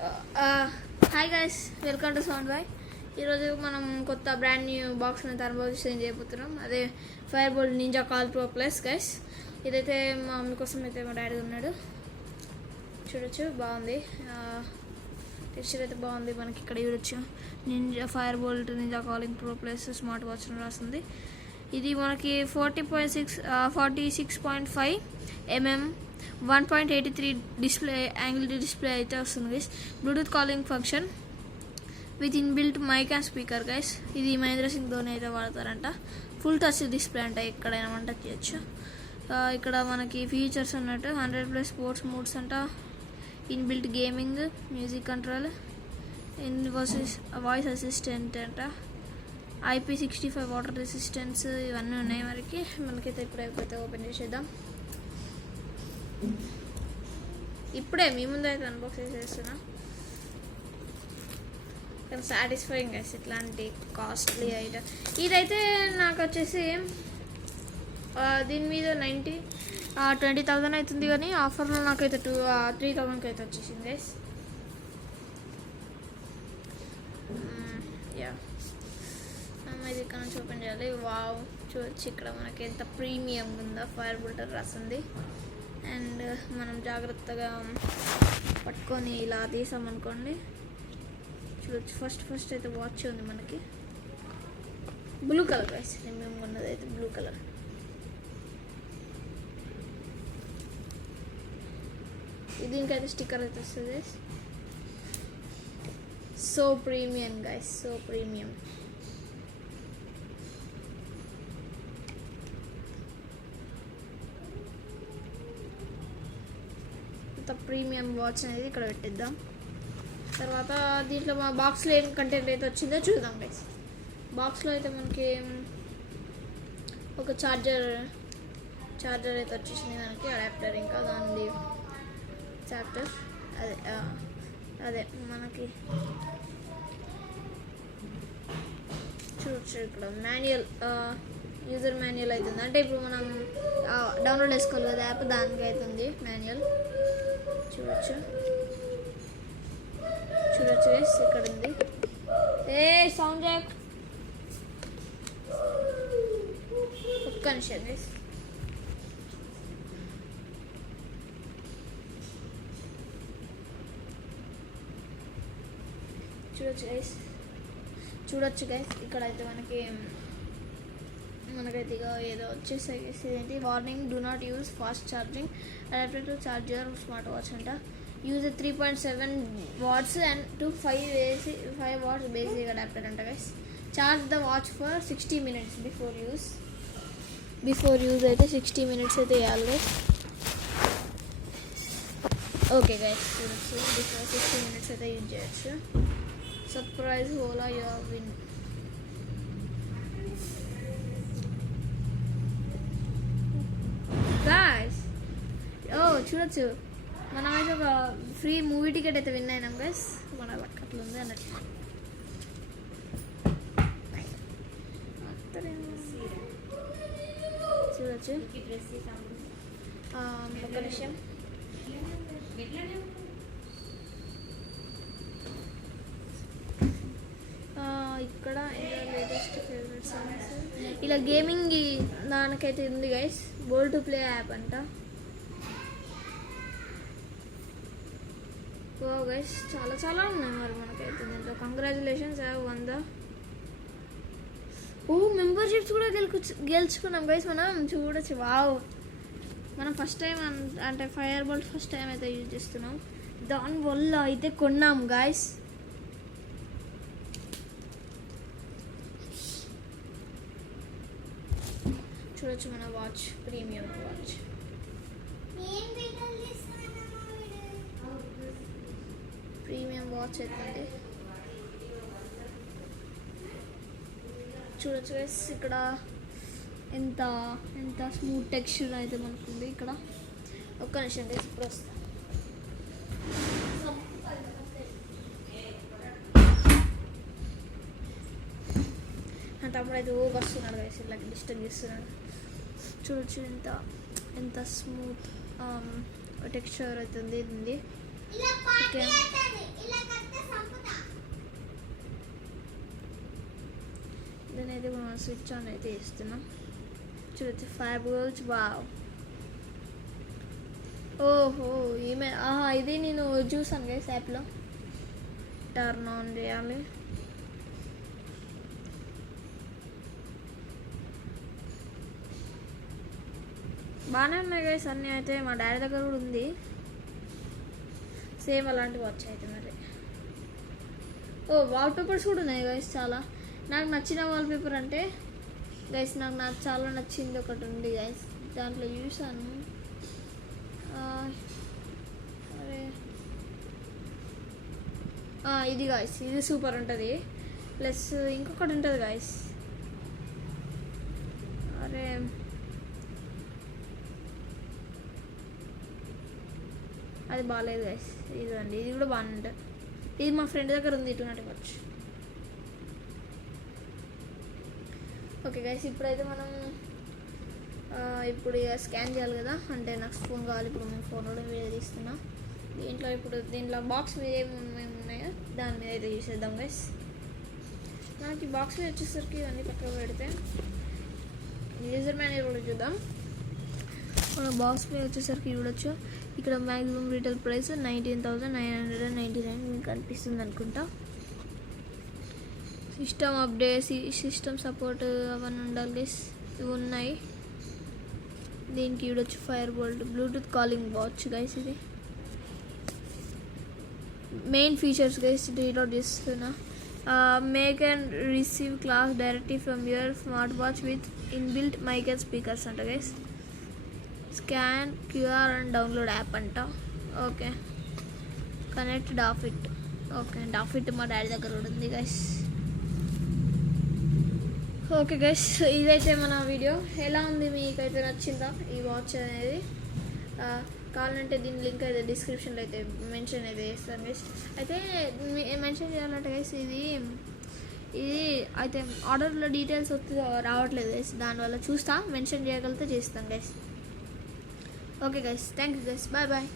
Hi guys, welcome to sound boy. ఈరోజు మనం కొత్త బ్రాండ్ న్యూ బాక్స్ అనేది అన్బాక్సింగ్ చేయబోతున్నాం. అదే fire bolt ninja call pro plus guys. ఇదైతే మా మమ్మీ కోసం అయితే మా డాడీ ఉన్నాడు. చూడొచ్చు, బాగుంది. టెక్స్చర్ అయితే బాగుంది. మనకి ఇక్కడ చూడొచ్చు ninja fire bolt ninja calling pro plus smart watch అని రాస్తుంది. ఇది మనకి 46.5 mm 1.83 డిస్ప్లే యాంగిల్ డిస్ప్లే అయితే వస్తుంది guys. Bluetooth calling function with inbuilt mic and speaker guys. ఇది మహేంద్ర సింగ్ ధోని అయితే వాడతారంట. ఫుల్ టచ్ డిస్ప్లే అంట, ఎక్కడైనా మనం టచ్ చేయొచ్చు. ఇక్కడ మనకి ఫీచర్స్ అన్నట్టు 100+ స్పోర్ట్స్ మోడ్స్ అంట, inbuilt gaming, music control, voice assistant అంట, IP65 వాటర్ రెసిస్టెన్స్, ఇవన్నీ ఉన్నాయి. మనకైతే ఇప్పుడు అయిపోతే ఓపెన్ చేసేద్దాం. ఇప్పుడే మీ ముందు అయితే అన్బాక్స్ చేసేస్తున్నా. కానీ సాటిస్ఫైయింగ్ గైస్ ఇట్లాంటి కాస్ట్లీ ఐటమ్. ఇదైతే నాకు వచ్చేసి దీని మీద 20,000 అవుతుంది, కానీ ఆఫర్లో నాకైతే 3,000కి అయితే వచ్చేసింది గైస్. ఇది ఇక్కడ నుంచి ఓపెన్ చేయాలి. వావ్, చూడొచ్చు ఇక్కడ మనకి ఎంత ప్రీమియం ఉందో ఫైర్ బోల్ట్ రాస్తుంది. అండ్ మనం జాగ్రత్తగా పట్టుకొని ఇలా తీసామనుకోండి, చూడొచ్చు. ఫస్ట్ అయితే వాచ్ ఉంది మనకి, బ్లూ కలర్ గైస్. మేము ఉన్నది అయితే బ్లూ కలర్. దీనికైతే స్టిక్కర్ అయితే వస్తుంది. So premium guys, so premium. Premium watch అనేది ఇక్కడ పెట్టిద్దాం. తర్వాత దీంట్లో మా బాక్స్లో ఏం కంటెంట్ అయితే వచ్చిందో చూద్దాం గైస్. బాక్స్లో అయితే మనకి ఒక చార్జర్ అయితే వచ్చేసింది. దానికి అడాప్టర్, ఇంకా దాని చాప్టర్ అదే మనకి చూడొచ్చు. ఇక్కడ మాన్యువల్, యూజర్ మాన్యువల్ అవుతుంది. అంటే ఇప్పుడు మనం డౌన్లోడ్ చేసుకోవాలి కదా యాప్, దానికి అవుతుంది మాన్యువల్. చూడొచ్చు గైస్, ఇక్కడ ఉంది. సౌండ్ జాక్, ఒక్క నిమిషం గైస్. చూడొచ్చు గైస్ ఇక్కడ అయితే మనకైతే ఇక ఏదో వచ్చేసాయి. ఏంటి warning, do not use fast charging adapter to charge your smart watch అంట. Use 3.7 watts and to 5 watts basic adapter అంట guys. Charge the watch for 60 minutes before use అయితే 60 minutes అయితే వేయాలి గైస్. ఓకే గైస్, చూడొచ్చు. Before 60 minutes అయితే use చేయొచ్చు. Surprise హోలా your win. Guys చూడొచ్చు, మనమైతే ఒక ఫ్రీ మూవీ టికెట్ అయితే విన్ అయినాం గైస్. మన అట్లా ఉంది అన్నట్టు. చూడొచ్చు. ఒక నిమిషం. ఇక్కడ లేటెస్ట్ ఫేవరెట్ సాంగ్స్ ఇలా గేమింగ్ దానికైతే ఉంది guys. Bolt to play app అంట. ఓ గైస్, చాలా ఉన్నాయి మనకైతే దీంట్లో. Congratulations, have one the memberships కూడా గెలుచుకున్నాం గైస్ మనం. చూడొచ్చు. వావ్, మనం ఫస్ట్ టైం అంటే ఫైర్ బోల్ట్ ఫస్ట్ టైం అయితే యూజ్ చేస్తున్నాం. దానివల్ల అయితే కొన్నాం గైస్. చూడొచ్చు మన వాచ్, ప్రీమియం వాచ్. అవుతుంది. చూడొచ్చు గైస్ ఇక్కడ ఎంత స్మూత్ టెక్స్చర్ అయితే మనకుంది ఇక్కడ. ఒక్క నిమిషం గైస్, ఇప్పుడు వస్తా. నా తమ్ముడు అయితే వస్తున్నాడు గైస్, ఇలా డిస్టర్బ్ చేస్తున్నాడు. చూడొచ్చు ఎంత స్మూత్ టెక్స్చర్ అవుతుంది. ఓకే, అయితే మనం స్విచ్ ఆన్ అయితే ఇస్తున్నాం. చూడొచ్చు ఫైర్ బోల్ట్స్. వావ్, ఓహో ఈమె ఇది నేను చూసాను గైస్ యాప్లో. టర్న్ ఆన్ చేయాలి. బాగానే ఉన్నాయి గైస్ అన్నీ. అయితే మా డాడీ దగ్గర కూడా ఉంది సేమ్ అలాంటి వాచ్ అయితే. మరి వాల్ పేపర్స్ కూడా ఉన్నాయి గైస్ చాలా. నాకు నచ్చిన వాల్ పేపర్ అంటే గైస్ నాకు చాలా నచ్చింది ఒకటి ఉంది గైస్, దాంట్లో చూసాను. అరే ఇది గాయస్, ఇది సూపర్ ఉంటుంది. ప్లస్ ఇంకొకటి ఉంటుంది గాయస్, అరే అది బాగాలేదు గాయస్. ఇదండి, ఇది కూడా బాగానే ఉంటుంది. ఇది మా ఫ్రెండ్ దగ్గర ఉంది ఇటువంటి వాచ్. ఓకే గైస్, ఇప్పుడైతే మనం ఇప్పుడు ఇక స్కాన్ చేయాలి కదా, అంటే నాకు ఫోన్ కావాలి. ఇప్పుడు మేము ఫోన్లో వీడియో తీస్తున్నా. దీంట్లో బాక్స్ మీద ఏమేమి ఉన్నాయో దాని మీద అయితే చూసేద్దాం గైస్. నాకు ఈ బాక్స్ మీద వచ్చేసరికి ఇవన్నీ పక్కన పెడితే యూజర్ మాన్యువల్ కూడా చూద్దాం. మన బాక్స్ మీద వచ్చేసరికి చూడొచ్చు, ఇక్కడ మ్యాక్సిమం రీటైల్ ప్రైస్ 19,999 మీకు కనిపిస్తుంది అనుకుంటా. సిస్టమ్ అప్డేట్, సిస్టమ్ సపోర్ట్ అవన్నీ ఉండాలి గైస్, ఇవి ఉన్నాయి. దీనికి చూడొచ్చు Fire Boltt Bluetooth calling watch guys. ఇది మెయిన్ ఫీచర్స్ గైస్ డీలోడ్ చేస్తున్నా. Make and receive calls directly from your smart watch with inbuilt mic and speakers అంట guys. Scan QR and download app అంట. Okay, connect DaFit. Okay, DaFit మా daddy దగ్గర కూడా ఉంది guys. Okay guys, ఇదైతే మన వీడియో. ఎలా ఉంది, మీకైతే నచ్చిందా ఈ వాచ్ అనేది? కావాలంటే దీని లింక్ అయితే డిస్క్రిప్షన్లో అయితే మెన్షన్ అయితే చేస్తాను గైస్. అయితే మెన్షన్ చేయాలంటే గైస్ ఇది అయితే ఆర్డర్లో డీటెయిల్స్ రావట్లేదు గైస్, దానివల్ల చూస్తా మెన్షన్ చేయగలిగితే చేస్తాను guys. Okay guys, thank you guys, bye bye.